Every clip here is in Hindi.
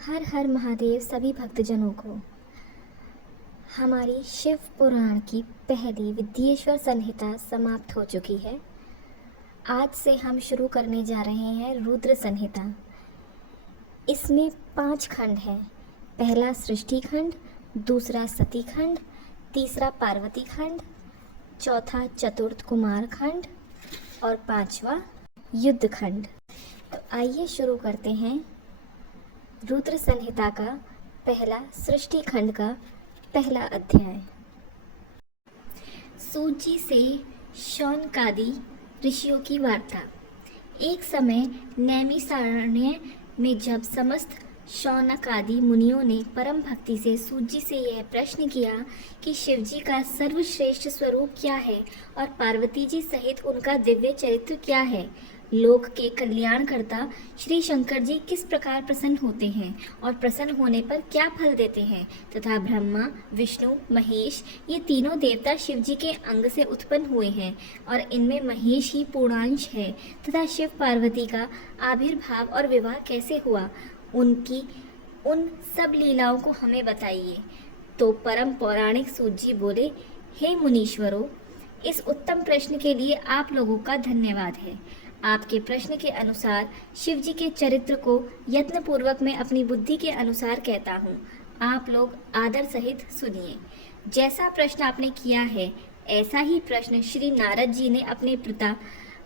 हर हर महादेव सभी भक्तजनों को। हमारी शिव पुराण की पहली विद्येश्वर संहिता समाप्त हो चुकी है। आज से हम शुरू करने जा रहे हैं रुद्र संहिता। इसमें 5 खंड हैं। पहला सृष्टि खंड, दूसरा सती खंड, तीसरा पार्वती खंड, चौथा चतुर्थ कुमार खंड और 5वां युद्ध खंड। तो आइए शुरू करते हैं रुद्र संहिता का पहला सृष्टि खंड का पहला अध्याय। सूची से शौनकादि ऋषियों की वार्ता। एक समय नैमिषारण्य में जब समस्त शौनकादि मुनियों ने परम भक्ति से सूजी से यह प्रश्न किया कि शिवजी का सर्वश्रेष्ठ स्वरूप क्या है और पार्वती जी सहित उनका दिव्य चरित्र क्या है, लोक के कल्याणकर्ता श्री शंकर जी किस प्रकार प्रसन्न होते हैं और प्रसन्न होने पर क्या फल देते हैं, तथा ब्रह्मा, विष्णु, महेश ये तीनों देवता शिव जी के अंग से उत्पन्न हुए हैं और इनमें महेश ही पूर्णांश है, तथा शिव पार्वती का आविर्भाव और विवाह कैसे हुआ, उनकी उन सब लीलाओं को हमें बताइए। तो परम पौराणिक सूत जी बोले, हे मुनीश्वरों, इस उत्तम प्रश्न के लिए आप लोगों का धन्यवाद है। आपके प्रश्न के अनुसार शिव जी के चरित्र को यत्नपूर्वक मैं अपनी बुद्धि के अनुसार कहता हूँ। आप लोग आदर सहित सुनिए। जैसा प्रश्न आपने किया है ऐसा ही प्रश्न श्री नारद जी ने अपने पिता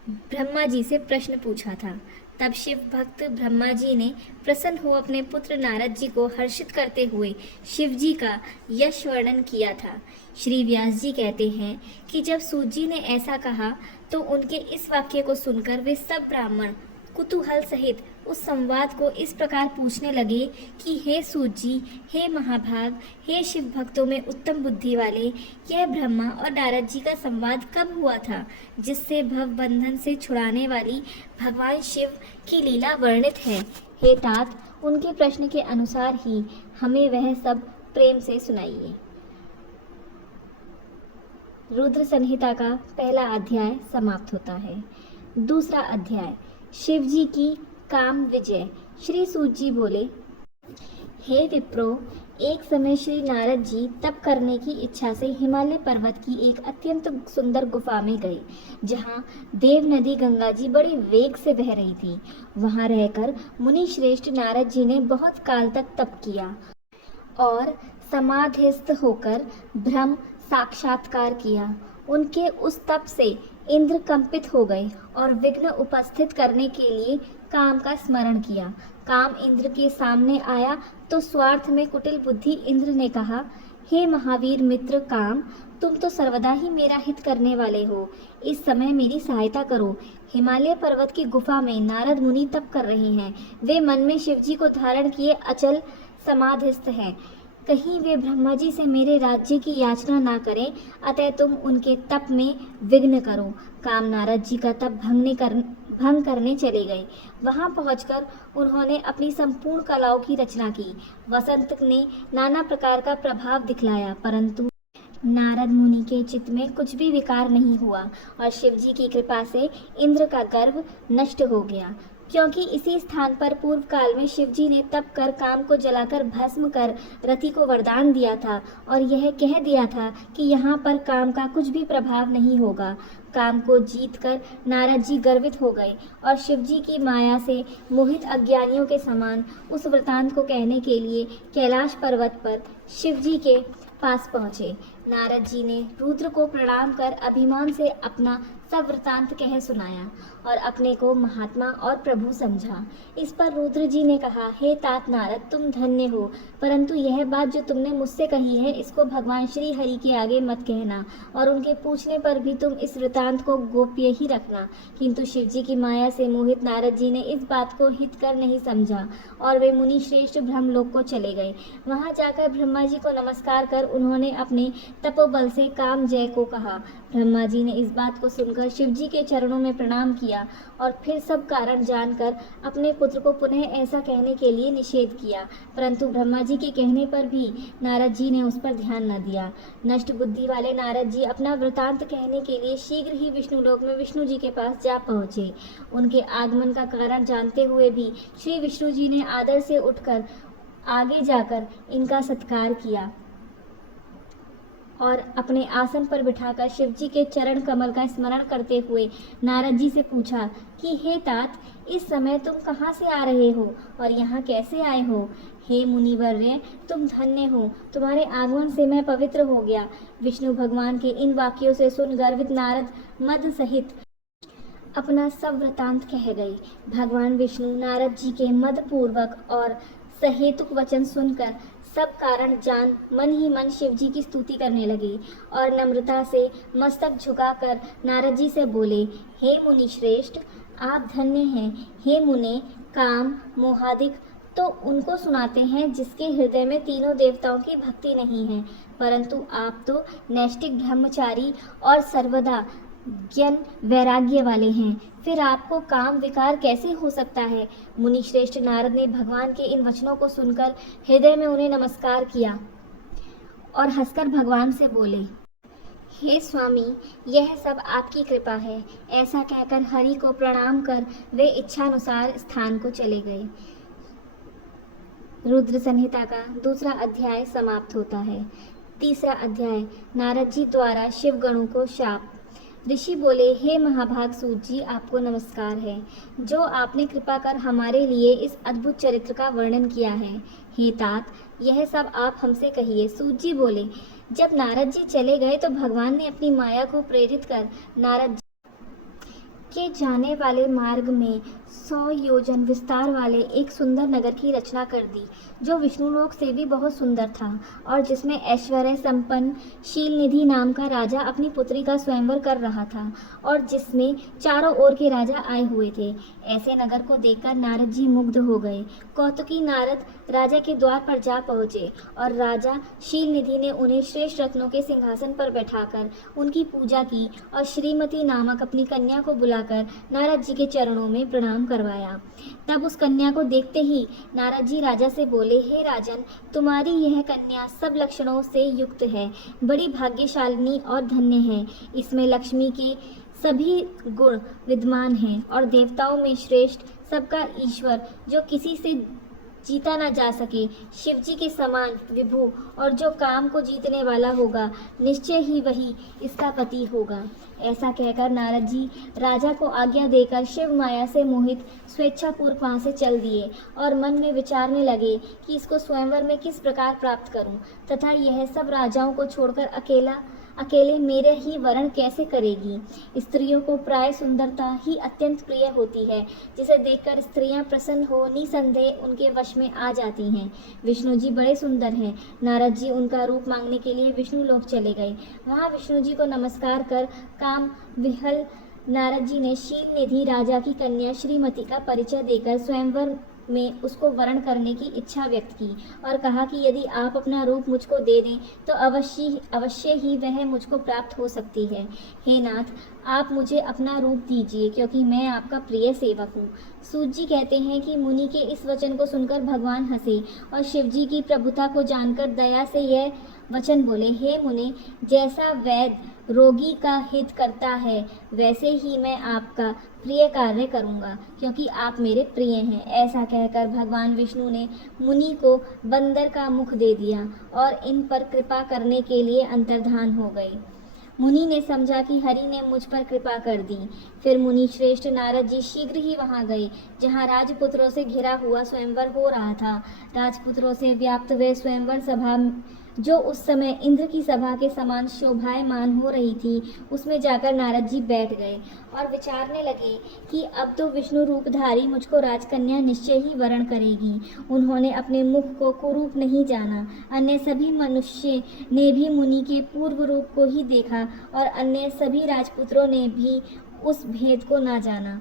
ब्रह्मा जी से प्रश्न पूछा था। तब शिव भक्त ब्रह्मा जी ने प्रसन्न हो अपने पुत्र नारद जी को हर्षित करते हुए शिव जी का यश वर्णन किया था। श्री व्यास जी कहते हैं कि जब सूत जी ने ऐसा कहा तो उनके इस वाक्य को सुनकर वे सब ब्राह्मण कुतूहल सहित उस संवाद को इस प्रकार पूछने लगे कि हे सूत जी, हे महाभाग, हे शिव भक्तों में उत्तम बुद्धि वाले, यह ब्रह्मा और नारद जी का संवाद कब हुआ था जिससे भव बंधन से छुड़ाने वाली भगवान शिव की लीला वर्णित है। हे तात, उनके प्रश्न के अनुसार ही हमें वह सब प्रेम से सुनाइए। रुद्र संहिता का पहला अध्याय समाप्त होता है। दूसरा अध्याय, शिव जी की काम विजय। श्री सूत जी बोले, हे विप्रो, एक समय श्री नारद जी तप करने की इच्छा से हिमालय पर्वत की एक अत्यंत सुंदर गुफा में गए, जहाँ देव नदी गंगा जी बड़े वेग से बह रही थी। वहाँ रहकर मुनि श्रेष्ठ नारद जी ने बहुत काल तक तप किया और समाधिस्थ होकर ब्रह्म साक्षात्कार किया। उनके उस तप से इंद्र कंपित हो गए और विघ्न उपस्थित करने के लिए काम का स्मरण किया। काम इंद्र के सामने आया तो स्वार्थ में कुटिल बुद्धि इंद्र ने कहा, हे महावीर मित्र काम, तुम तो सर्वदा ही मेरा हित करने वाले हो, इस समय मेरी सहायता करो। हिमालय पर्वत की गुफा में नारद मुनि तप कर रहे हैं। वे मन में शिवजी को धारण किए अचल समाधिस्थ हैं। कहीं वे ब्रह्मा जी से मेरे राज्य की याचना ना करें, अतः तुम उनके तप में विघ्न करो। काम नारद जी का तप भंग करने चले गए। वहां पहुंचकर उन्होंने अपनी संपूर्ण कलाओं की रचना की। वसंत ने नाना प्रकार का प्रभाव दिखलाया, परंतु नारद मुनि के चित्त में कुछ भी विकार नहीं हुआ और शिव जी की कृपा से इंद्र का गर्व नष्ट हो गया, क्योंकि इसी स्थान पर पूर्व काल में शिव जी ने तप कर काम को जलाकर भस्म कर रति को वरदान दिया था और यह कह दिया था कि यहाँ पर काम का कुछ भी प्रभाव नहीं होगा। काम को जीतकर नारद जी गर्वित हो गए और शिव जी की माया से मोहित अज्ञानियों के समान उस वृतांत को कहने के लिए कैलाश पर्वत पर शिव जी के पास पहुँचे। नारद जी ने रुद्र को प्रणाम कर अभिमान से अपना सब वृतांत कह सुनाया और अपने को महात्मा और प्रभु समझा। इस पर रुद्र जी ने कहा, हे तात नारद, तुम धन्य हो, परंतु यह बात जो तुमने मुझसे कही है इसको भगवान श्री हरि के आगे मत कहना और उनके पूछने पर भी तुम इस वृतांत को गोप्य ही रखना। किंतु शिव जी की माया से मोहित नारद जी ने इस बात को हित कर नहीं समझा और वे मुनि श्रेष्ठ ब्रह्मलोक को चले गए। वहां जाकर ब्रह्मा जी को नमस्कार कर उन्होंने अपने तपोबल से काम जय को कहा। ब्रह्मा जी ने इस बात को सुनकर शिव जी के चरणों में प्रणाम किया और फिर सब कारण जानकर अपने पुत्र को पुनः ऐसा कहने के लिए निषेध किया, परंतु ब्रह्मा जी के कहने पर भी नारद जी ने उस पर ध्यान न दिया। नष्ट बुद्धि वाले नारद जी अपना वृतांत कहने के लिए शीघ्र ही विष्णुलोक में विष्णु जी के पास जा पहुँचे। उनके आगमन का कारण जानते हुए भी श्री विष्णु जी ने आदर से उठकर आगे जाकर इनका सत्कार किया और अपने आसन पर बिठाकर शिवजी के चरण कमल का स्मरण करते हुए नारद जी से पूछा कि हे तात, इस समय तुम कहाँ से आ रहे हो और यहाँ कैसे आए हो? हे मुनिवर्य, तुम धन्य हो, तुम्हारे आगमन से मैं पवित्र हो गया। विष्णु भगवान के इन वाक्यों से सुन गर्वित नारद मद सहित अपना सब वृतांत कह गए। भगवान विष्णु नारद जी के मद पूर्वक और सहेतुक वचन सुनकर सब कारण जान मन ही मन शिव जी की स्तुति करने लगे और नम्रता से मस्तक झुकाकर नारद जी से बोले, हे मुनि श्रेष्ठ, आप धन्य हैं। हे मुने, काम मोहादिक तो उनको सुनाते हैं जिसके हृदय में तीनों देवताओं की भक्ति नहीं है, परंतु आप तो नैष्ठिक ब्रह्मचारी और सर्वदा ज्ञान वैराग्य वाले हैं, फिर आपको काम विकार कैसे हो सकता है? मुनि श्रेष्ठ नारद ने भगवान के इन वचनों को सुनकर हृदय में उन्हें नमस्कार किया और हंसकर भगवान से बोले, हे स्वामी, यह सब आपकी कृपा है। ऐसा कहकर हरि को प्रणाम कर वे इच्छानुसार स्थान को चले गए। रुद्र संहिता का दूसरा अध्याय समाप्त होता है। तीसरा अध्याय, नारद जी द्वारा शिव गणों को शाप। ऋषि बोले, हे महाभाग सूत जी, आपको नमस्कार है, जो आपने कृपा कर हमारे लिए इस अद्भुत चरित्र का वर्णन किया है। हे तात, यह सब आप हमसे कहिए। सूत जी बोले, जब नारद जी चले गए तो भगवान ने अपनी माया को प्रेरित कर नारद के जाने वाले मार्ग में 100 योजन विस्तार वाले एक सुंदर नगर की रचना कर दी, जो विष्णुलोक से भी बहुत सुंदर था और जिसमें ऐश्वर्य संपन्न शीलनिधि नाम का राजा अपनी पुत्री का स्वयंवर कर रहा था और जिसमें चारों ओर के राजा आए हुए थे। ऐसे नगर को देखकर नारद जी मुग्ध हो गए। कौतुकी नारद राजा के द्वार पर जा पहुँचे और राजा शीलनिधि ने उन्हें श्रेष्ठ रत्नों के सिंहासन पर बैठाकर उनकी पूजा की और श्रीमती नामक अपनी कन्या को बुलाकर नारद जी के चरणों में प्रणाम करवाया। तब उस कन्या को देखते ही नारद जी राजा से बोले, हे राजन, तुम्हारी यह कन्या सब लक्षणों से युक्त है, बड़ी भाग्यशालिनी और धन्य है। इसमें लक्ष्मी के सभी गुण विद्यमान हैं और देवताओं में श्रेष्ठ, सबका ईश्वर, जो किसी से जीता ना जा सके, शिव जी के समान विभु और जो काम को जीतने वाला होगा, निश्चय ही वही इसका पति होगा। ऐसा कहकर नारद जी राजा को आज्ञा देकर शिव माया से मोहित स्वेच्छापूर्वक वहाँ से चल दिए और मन में विचारने लगे कि इसको स्वयंवर में किस प्रकार प्राप्त करूं तथा यह सब राजाओं को छोड़कर अकेले मेरे ही वरण कैसे करेगी। स्त्रियों को प्राय सुंदरता ही अत्यंत प्रिय होती है, जिसे देखकर स्त्रियां प्रसन्न हो निसंदेह उनके वश में आ जाती हैं। विष्णु जी बड़े सुंदर हैं। नारद जी उनका रूप मांगने के लिए विष्णु लोक चले गए। वहां विष्णु जी को नमस्कार कर काम विहल नारद जी ने शीलनिधि राजा की कन्या श्रीमती का परिचय देकर स्वयंवर में उसको वरण करने की इच्छा व्यक्त की और कहा कि यदि आप अपना रूप मुझको दे दें तो अवश्य ही वह मुझको प्राप्त हो सकती है। हे नाथ, आप मुझे अपना रूप दीजिए, क्योंकि मैं आपका प्रिय सेवक हूँ। सूत जी कहते हैं कि मुनि के इस वचन को सुनकर भगवान हंसे और शिव जी की प्रभुता को जानकर दया से यह वचन बोले, हे मुने, जैसा वैद्य रोगी का हित करता है, वैसे ही मैं आपका प्रिय कार्य करूँगा, क्योंकि आप मेरे प्रिय हैं। ऐसा कहकर भगवान विष्णु ने मुनि को बंदर का मुख दे दिया और इन पर कृपा करने के लिए अंतर्धान हो गए। मुनि ने समझा कि हरि ने मुझ पर कृपा कर दी। फिर मुनि श्रेष्ठ नारद जी शीघ्र ही वहां गए, जहां राजपुत्रों से घिरा हुआ स्वयंवर हो रहा था। राजपुत्रों से व्याप्त वह स्वयंवर सभा, जो उस समय इंद्र की सभा के समान शोभायमान हो रही थी, उसमें जाकर नारद जी बैठ गए और विचारने लगे कि अब तो विष्णु रूपधारी मुझको राजकन्या निश्चय ही वरण करेगी। उन्होंने अपने मुख को कुरूप नहीं जाना। अन्य सभी मनुष्य ने भी मुनि के पूर्व रूप को ही देखा और अन्य सभी राजपुत्रों ने भी उस भेद को ना जाना,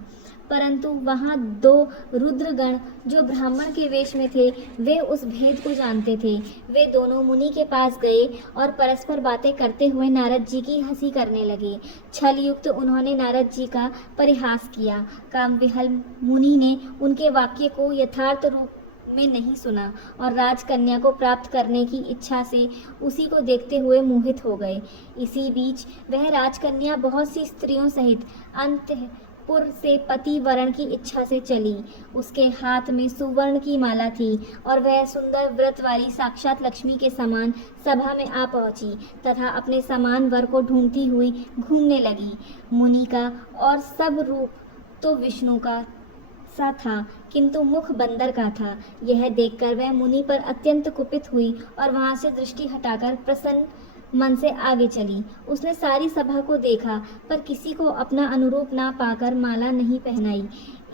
परंतु वहाँ 2 रुद्रगण जो ब्राह्मण के वेश में थे, वे उस भेद को जानते थे। वे दोनों मुनि के पास गए और परस्पर बातें करते हुए नारद जी की हंसी करने लगे। छल युक्त उन्होंने नारद जी का परिहास किया। कामविहल मुनि ने उनके वाक्य को यथार्थ रूप में नहीं सुना और राजकन्या को प्राप्त करने की इच्छा से उसी को देखते हुए मोहित हो गए। इसी बीच वह राजकन्या बहुत सी स्त्रियों सहित पुर से पति वरण की इच्छा से चली। उसके हाथ में सुवर्ण की माला थी और वह सुंदर व्रत वाली साक्षात लक्ष्मी के समान सभा में आ पहुंची तथा अपने समान वर को ढूंढती हुई घूमने लगी। मुनि का और सब रूप तो विष्णु का सा था, किंतु मुख बंदर का था। यह देखकर वह मुनि पर अत्यंत कुपित हुई और वहां से दृष्टि हटाकर प्रसन्न मन से आगे चली। उसने सारी सभा को देखा, पर किसी को अपना अनुरूप ना पाकर माला नहीं पहनाई।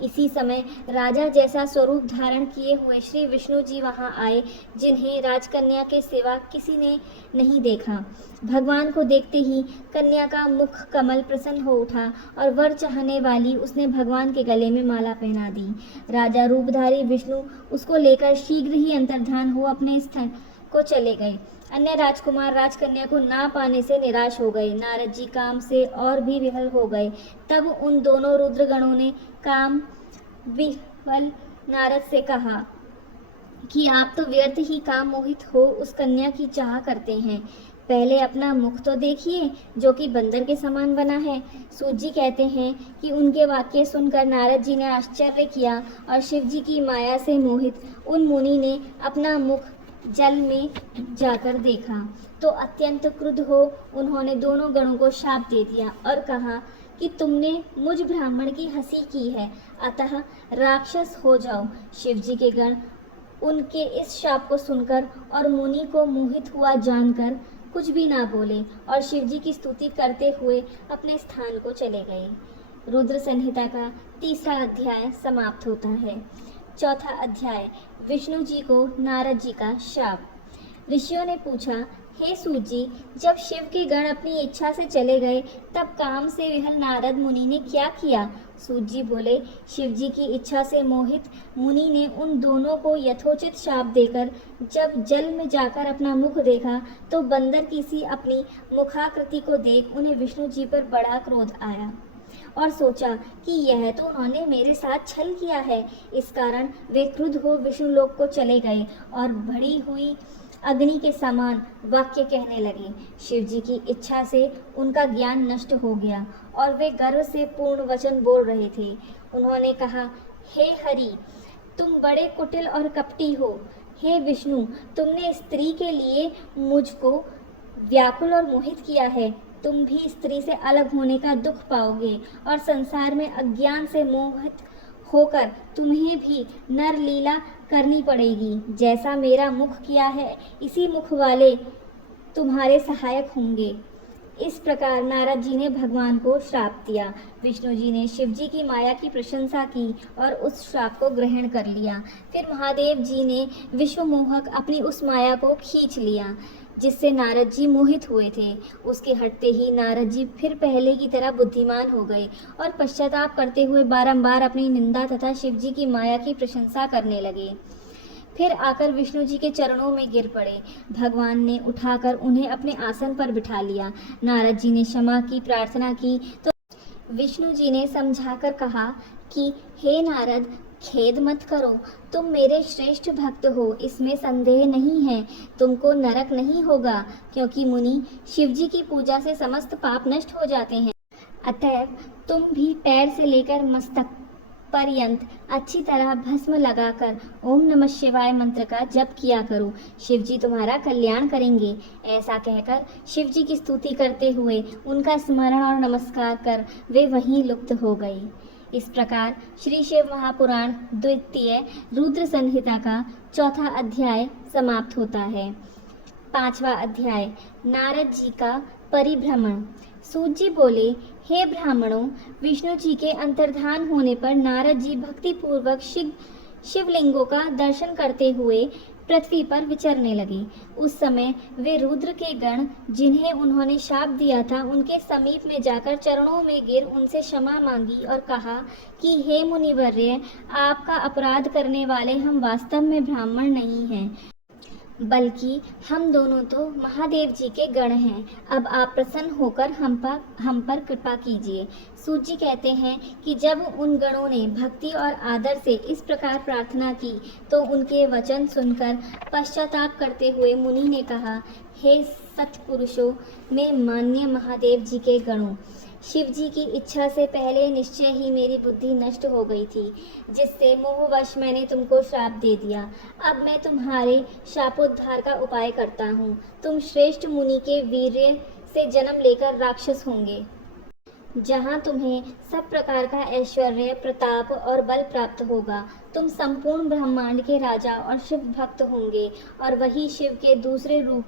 इसी समय राजा जैसा स्वरूप धारण किए हुए श्री विष्णु जी वहां आए, जिन्हें राजकन्या के सिवा किसी ने नहीं देखा। भगवान को देखते ही कन्या का मुख कमल प्रसन्न हो उठा और वर चाहने वाली उसने भगवान के गले में माला पहना दी। राजा रूपधारी विष्णु उसको लेकर शीघ्र ही अंतर्धान हो अपने स्थान को चले गए। अन्य राजकुमार राजकन्या को ना पाने से निराश हो गए। नारद जी काम से और भी विहल हो गए। तब उन दोनों रुद्रगणों ने काम विह्वल नारद से कहा कि आप तो व्यर्थ ही काम मोहित हो उस कन्या की चाह करते हैं। पहले अपना मुख तो देखिए, जो कि बंदर के समान बना है। सूत जी कहते हैं कि उनके वाक्य सुनकर नारद जी ने आश्चर्य किया और शिव जी की माया से मोहित उन मुनि ने अपना मुख जल में जाकर देखा तो अत्यंत क्रुद्ध हो उन्होंने दोनों गणों को शाप दे दिया और कहा कि तुमने मुझ ब्राह्मण की हंसी की है, अतः राक्षस हो जाओ। शिव जी के गण उनके इस शाप को सुनकर और मुनि को मोहित हुआ जानकर कुछ भी ना बोले और शिव जी की स्तुति करते हुए अपने स्थान को चले गए। रुद्र संहिता का 3रा अध्याय समाप्त होता है। 4था अध्याय विष्णु जी को नारद जी का शाप। ऋषियों ने पूछा, हे सूत जी, जब शिव के गण अपनी इच्छा से चले गए तब काम से विहल नारद मुनि ने क्या किया? सूत जी बोले, शिव जी की इच्छा से मोहित मुनि ने उन दोनों को यथोचित शाप देकर जब जल में जाकर अपना मुख देखा तो बंदर की सी अपनी मुखाकृति को देख उन्हें विष्णु जी पर बड़ा क्रोध आया और सोचा कि यह तो उन्होंने मेरे साथ छल किया है। इस कारण वे क्रुद्ध हो विष्णु लोक को चले गए और बढ़ी हुई अग्नि के समान वाक्य कहने लगे। शिव जी की इच्छा से उनका ज्ञान नष्ट हो गया और वे गर्व से पूर्ण वचन बोल रहे थे। उन्होंने कहा, हे हरि, तुम बड़े कुटिल और कपटी हो। हे विष्णु, तुमने स्त्री के लिए मुझको व्याकुल और मोहित किया है। तुम भी स्त्री से अलग होने का दुख पाओगे और संसार में अज्ञान से मोहित होकर तुम्हें भी नर लीला करनी पड़ेगी। जैसा मेरा मुख किया है, इसी मुख वाले तुम्हारे सहायक होंगे। इस प्रकार नारद जी ने भगवान को श्राप दिया। विष्णु जी ने शिव जी की माया की प्रशंसा की और उस श्राप को ग्रहण कर लिया। फिर महादेव जी ने विश्वमोहक अपनी उस माया को खींच लिया जिससे नारद जी मोहित हुए थे। उसके हटते ही नारद जी फिर पहले की तरह बुद्धिमान हो गए और पश्चाताप करते हुए बारंबार अपनी निंदा तथा शिव जी की माया की प्रशंसा करने लगे। फिर आकर विष्णु जी के चरणों में गिर पड़े। भगवान ने उठाकर उन्हें अपने आसन पर बिठा लिया। नारद जी ने क्षमा की प्रार्थना की तो विष्णु जी ने समझाकर कहा कि हे नारद, खेद मत करो, तुम मेरे श्रेष्ठ भक्त हो, इसमें संदेह नहीं है। तुमको नरक नहीं होगा, क्योंकि मुनि शिव जी की पूजा से समस्त पाप नष्ट हो जाते हैं। अतएव तुम भी पैर से लेकर मस्तक पर्यंत अच्छी तरह भस्म लगाकर ओम नमः शिवाय मंत्र का जप किया करो। शिव जी तुम्हारा कल्याण करेंगे। ऐसा कहकर शिव जी की स्तुति करते हुए उनका स्मरण और नमस्कार कर वे वहीं लुप्त हो गए। इस प्रकार श्री शिव महापुराण द्वितीय रुद्र संहिता का 4था अध्याय समाप्त होता है। 5वां अध्याय नारद जी का परिभ्रमण। सूत जी बोले, हे ब्राह्मणों, विष्णु जी के अंतर्धान होने पर नारद जी भक्ति पूर्वक शिवलिंगों का दर्शन करते हुए पृथ्वी पर विचरने लगे। उस समय वे रुद्र के गण जिन्हें उन्होंने शाप दिया था उनके समीप में जाकर चरणों में गिर उनसे क्षमा मांगी और कहा कि हे मुनिवर्य, आपका अपराध करने वाले हम वास्तव में ब्राह्मण नहीं हैं, बल्कि हम दोनों तो महादेव जी के गण हैं। अब आप प्रसन्न होकर हम पर कृपा कीजिए। सूत जी कहते हैं कि जब उन गणों ने भक्ति और आदर से इस प्रकार प्रार्थना की तो उनके वचन सुनकर पश्चाताप करते हुए मुनि ने कहा, हे सत्पुरुषों में मान्य महादेव जी के गणों, शिव जी की इच्छा से पहले निश्चय ही मेरी बुद्धि नष्ट हो गई थी, जिससे मोहवश मैंने तुमको श्राप दे दिया। अब मैं तुम्हारे शापोद्धार का उपाय करता हूँ। तुम श्रेष्ठ मुनि के वीर्य से जन्म लेकर राक्षस होंगे, जहाँ तुम्हें सब प्रकार का ऐश्वर्य, प्रताप और बल प्राप्त होगा। तुम संपूर्ण ब्रह्मांड के राजा और शिव भक्त होंगे और वही शिव के दूसरे रूप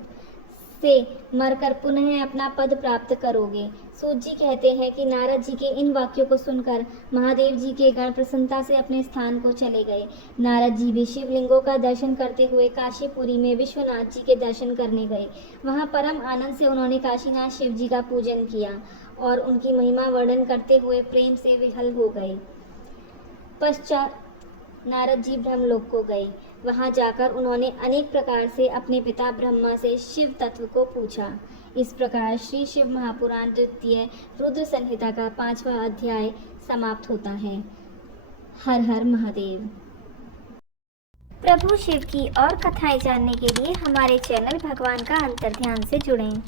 से मरकर पुनः अपना पद प्राप्त करोगे। सूत जी कहते हैं कि नारद जी के इन वाक्यों को सुनकर महादेव जी के गण प्रसन्नता से अपने स्थान को चले गए। नारद जी भी शिवलिंगों का दर्शन करते हुए काशीपुरी में विश्वनाथ जी के दर्शन करने गए। वहां परम आनंद से उन्होंने काशीनाथ शिव जी का पूजन किया और उनकी महिमा वर्णन करते हुए प्रेम से विह्वल हो गए। पश्चात नारद जी ब्रह्मलोक को गए। वहां जाकर उन्होंने अनेक प्रकार से अपने पिता ब्रह्मा से शिव तत्व को पूछा। इस प्रकार श्री शिव महापुराण द्वितीय रुद्र संहिता का 5वां अध्याय समाप्त होता है। हर हर महादेव। प्रभु शिव की और कथाएं जानने के लिए हमारे चैनल भगवान का अंतर्ध्यान से जुड़ें।